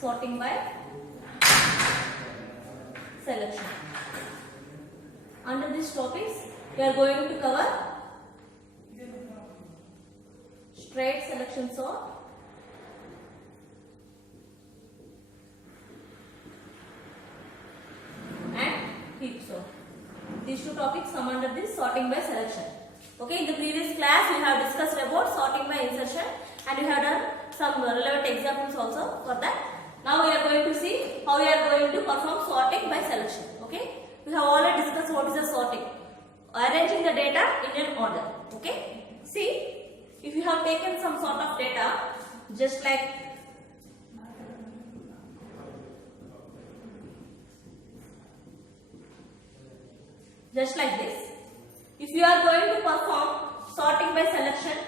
sorting by selection. Under these topics, we are going to cover straight selection sort, and heap sort. These two topics come under this sorting by selection. Okay, in the previous class we have discussed about sorting by insertion and we have done some relevant examples also for that. Now we are going to see how we are going to perform sorting by selection. Okay, we have already discussed what is the sorting. Arranging the data in an order. Okay, see, if you have taken some sort of data, just like this, if you are going to perform sorting by selection,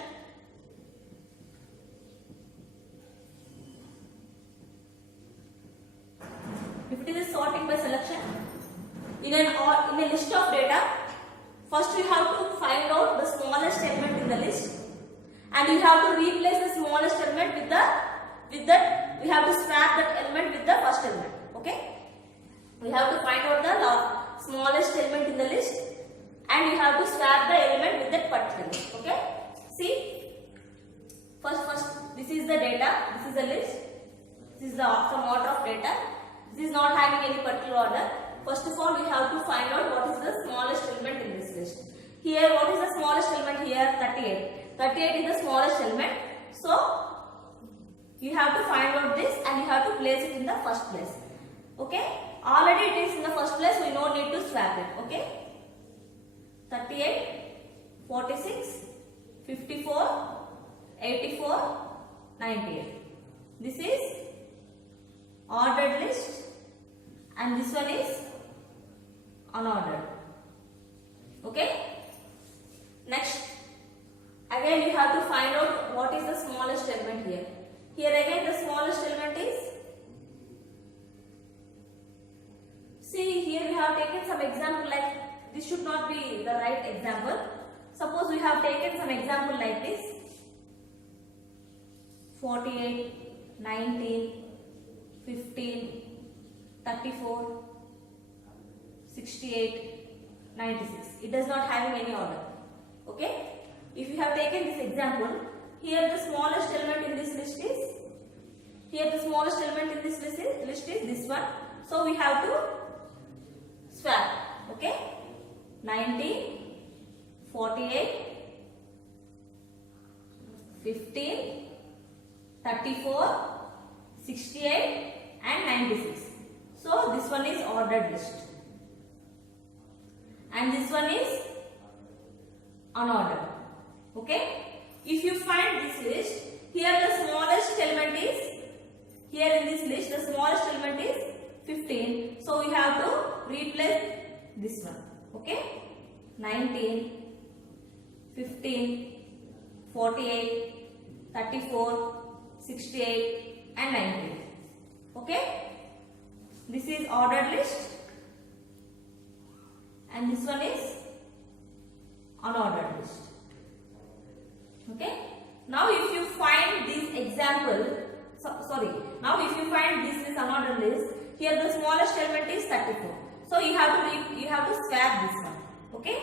if it is a sorting by selection in a list of data, first you have to find out the smallest element in the list, and you have to replace the smallest element with that. We have to swap that element with the first element. Okay, we have to find out the smallest element in the list, and you have to swap the element with that particular list. Okay, see, first this is the data, this is the list, this is some order of data. This is not having any particular order. First of all, we have to find out what is the smallest element in this list. Here, what is the smallest element here? 38. 38 is the smallest element. So, you have to find out this and you have to place it in the first place. Okay? Already it is in the first place, we no need to swap it. Okay? 38, 46, 54, 84, 98. This is ordered list and this one is unordered. Okay, next again you have to find out what is the smallest element here. Here again the smallest element is, see, here we have taken some example, like this should not be the right example. Suppose we have taken some example like this: 48, 19, 15, 34, 68, 96. It does not have any order. Okay? If you have taken this example, here the smallest element in this list is, this one. So we have to swap. Okay? 19, 48, 15, 34, 68 and 96. So this one is ordered list and this one is unordered. Okay, if you find this list, here the smallest element is, here in this list the smallest element is 15. So we have to replace this one. Okay, 19, 15, 48, 34, 68 and 98. Okay, this is ordered list and this one is unordered list. Okay, now if you find this example, now if you find this is unordered list, here the smallest element is 34. So you have to swap this one. Okay,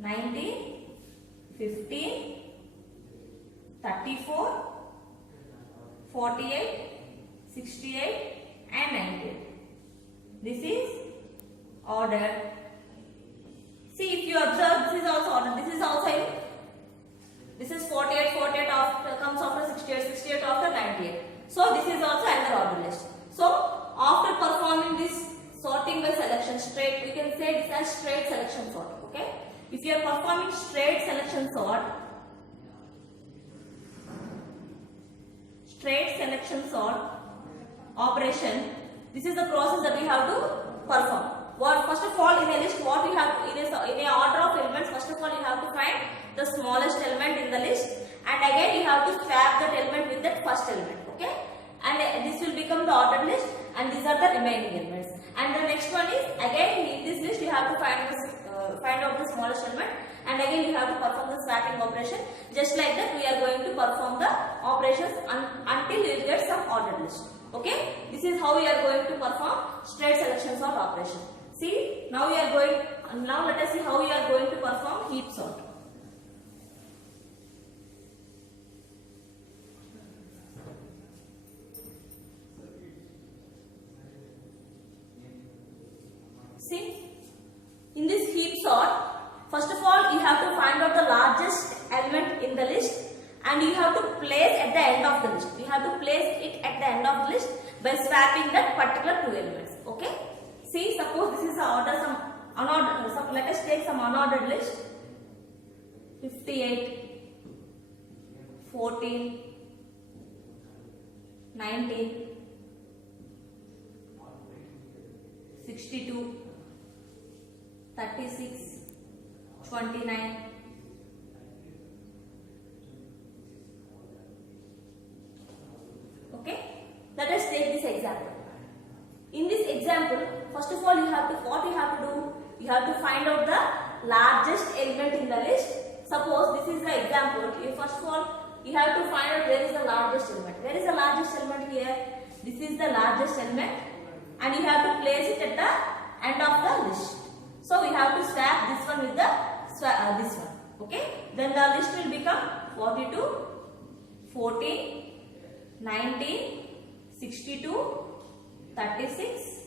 19, 15, 34, 48, 68 and 98. This is ordered. See, if you observe, this is also ordered. This is also, this is 48, 48 after, comes after 68, 68 after 98. So this is also another order list. So after performing this sorting by selection straight, we can say this as straight selection sort. Okay, if you are performing straight selection sort, operation, this is the process that we have to perform. First of all, in a list, what we have in a order of elements, first of all you have to find the smallest element in the list, and again you have to swap that element with that first element. Okay, and this will become the ordered list, and these are the remaining elements. And the next one is, again in this list you have to find out the smallest element, and again you have to perform the swapping operation. Just like that, we are going to perform the operations until you get some ordered list. Okay, this is how we are going to perform straight selection sort operation. See, now let us see how we are going to perform heap sort. See, in this heap sort, first of all you have to find out the largest element in the list and you have to place at the end of the list. You have to place it at the end of the list by swapping that particular two elements. Okay. See, suppose this is let us take some unordered list. 58, 14, 19, 62, 36, 29. Okay, let us take this example. In this example, first of all, what you have to do? You have to find out the largest element in the list. Suppose this is the example. First of all, you have to find out where is the largest element. Where is the largest element here? This is the largest element, and you have to place it at the end of the list. So we have to swap this one with this one. Okay. Then the list will become 42, 14, 19, 62, 36,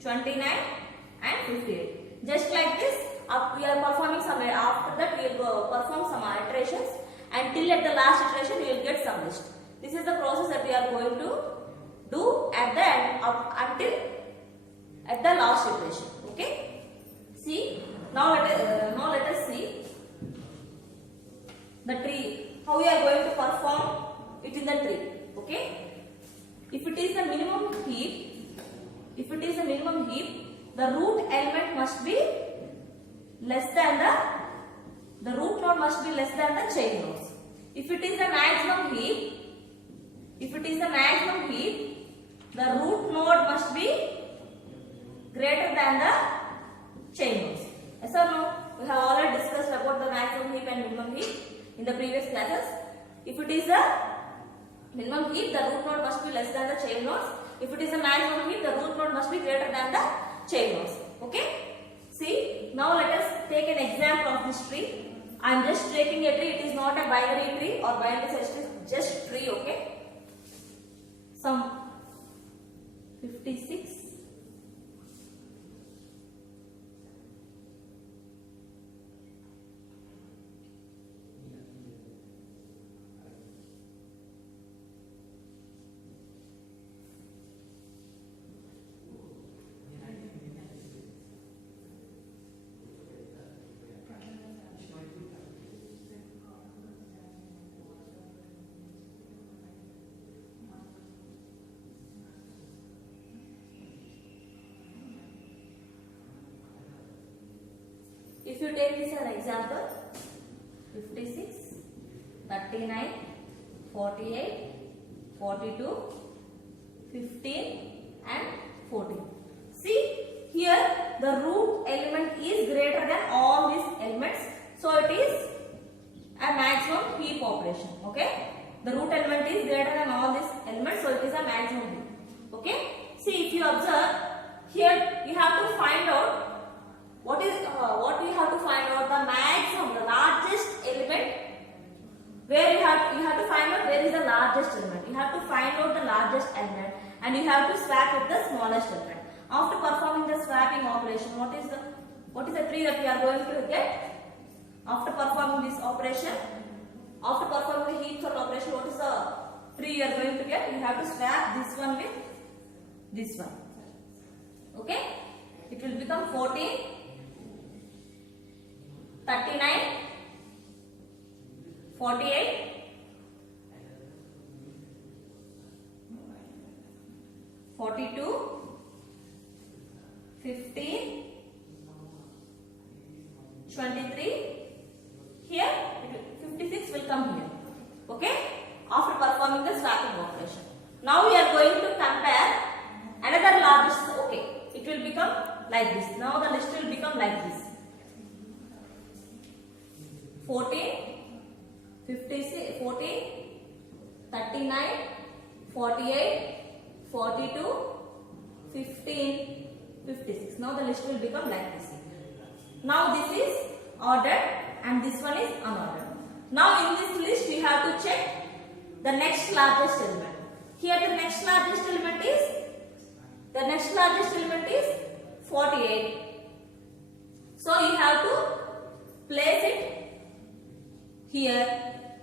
29 and 58. Just like this, we are performing some. After that, we will perform some iterations, and till at the last iteration, you will get some list. This is the process that we are going to do at the end until at the last iteration. Okay. See, now let us see the tree. How we are going to perform it in the tree. Okay. If it is the minimum heap, the root element must be less than the root node must be less than the chain nodes. If it is the maximum heap, the root node must be greater than the chain nodes. Yes or no? We have already discussed about the maximum heap and minimum heap in the previous classes. If it is the minimum heap, the root node must be less than the chain nodes. If it is a maximum heap, the root node must be greater than the chain nodes. Okay? See, now let us take an example of this tree. I am just taking a tree. It is not a binary tree or binary search tree, just tree. Okay? Some 56. If you take this as an example, 56, 39, 48, 42, 15 and 14. See, here the root element is greater than all these elements. So it is a maximum heap operation. Okay. The root element is greater than all these elements. So it is a maximum heap. Okay. See, if you observe, here you have to find out what you have to find out the maximum, the largest element. Where you have to find out where is the largest element. You have to find out the largest element and you have to swap with the smallest element. After performing the swapping operation, what is the tree that we are going to get? After performing this operation, after performing the heap sort operation, what is the tree you are going to get? You have to swap this one with this one. Okay? It will become 14, 39, 48, 42, 15, 23. Here 56 will come here. Okay? After performing the swapping operation. Now we are going to compare another largest. Okay, it will become like this. Now the list will become like this. 14, 56, 14, 39, 48, 42, 15, 56. Now the list will become like this. Now this is ordered and this one is unordered. Now in this list we have to check the next largest element. Here the next largest element is 48. So you have to place it here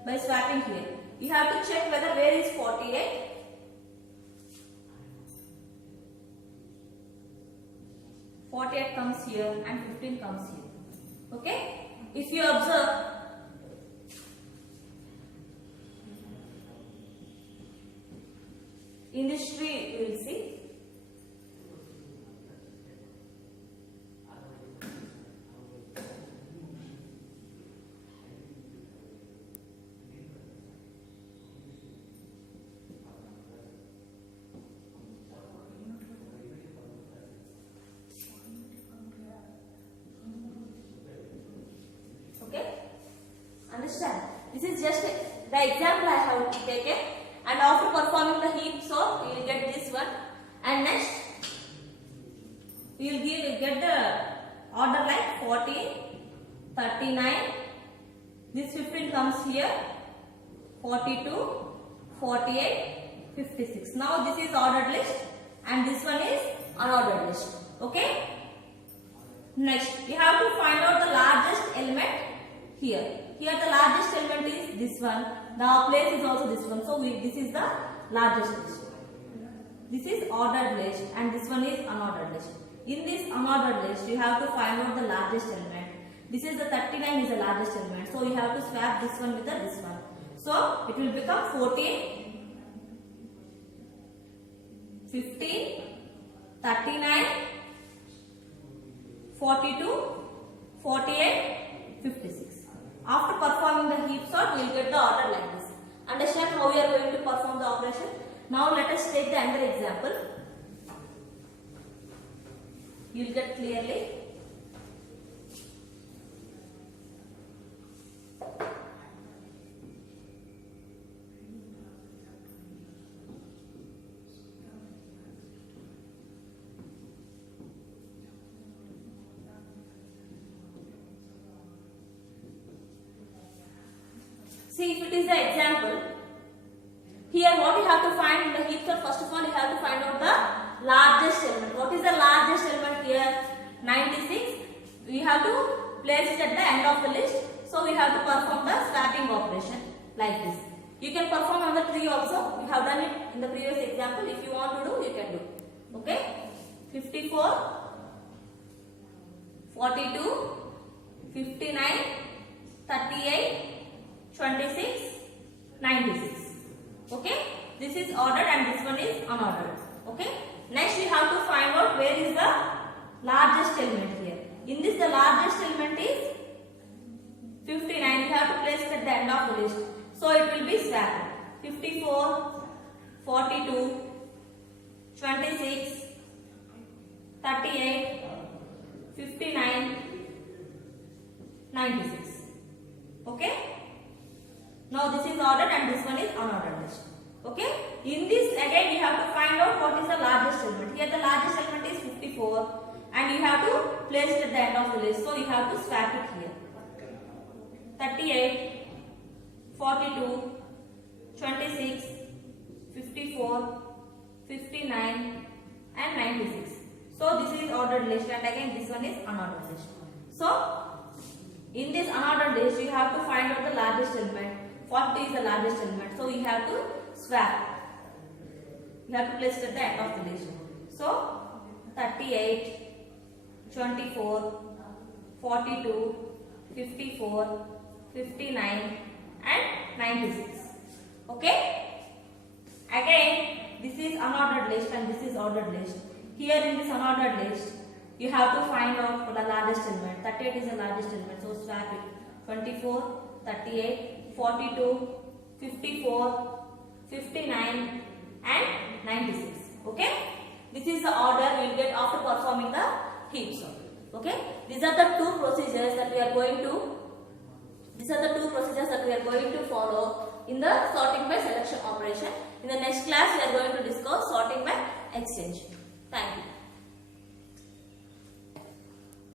by swapping here. You have to check whether where is 48. 48 comes here and 15 comes here. Okay? If you observe, in this tree you will see understand. This is just the example I have taken, and after performing the heap sort, you will get this one, and next you will get the order like 40, 39, this 15 comes here, 42, 48, 56. Now this is ordered list and this one is unordered list. Okay. Next, you have to find out the largest element here. Here the largest element is this one. The place is also this one. So this is the largest list. This is ordered list and this one is unordered list. In this unordered list, you have to find out the largest element. This is the 39 is the largest element. So you have to swap this one with this one. So it will become 14, 15, 39, 42, 48, 56. After performing the heap sort, we will get the order like this. Understand how we are going to perform the operation? Now let us take the another example. You will get clearly. See, if it is the example, here what you have to find in the heap sort, first of all you have to find out the largest element. What is the largest element here? 96. We have to place it at the end of the list. So we have to perform the swapping operation like this. You can perform on the tree also. We have done it in the previous example. If you want to do, you can do. Okay? 54, 42, 59, 38, 26, 96. Okay? This is ordered and this one is unordered. Okay? Next we have to find out where is the largest element here. In this the largest element is 59. We have to place it at the end of the list. So it will be swapped. 54, 42, 26, 38, 59, 96. Okay? Now this is ordered and this one is unordered list. Okay? In this again we have to find out what is the largest element. Here the largest element is 54 and you have to place it at the end of the list. So you have to swap it here. 38, 42, 26, 54, 59 and 96. So this is ordered list and again this one is unordered list. So in this unordered list you have to find out the largest element. 40 is the largest element. So you have to swap. You have to place it at the end of the list. So 38, 24, 42, 54, 59 and 96. Okay? Again this is unordered list and this is ordered list. Here in this unordered list you have to find out the largest element. 38 is the largest element. So swap it. 24, 38, 42, 54, 59 and 96. Okay? This is the order we will get after performing the heap sort. Okay? These are the two procedures that we are going to These are the two procedures that we are going to follow in the sorting by selection operation. In the next class, we are going to discuss sorting by exchange. Thank you.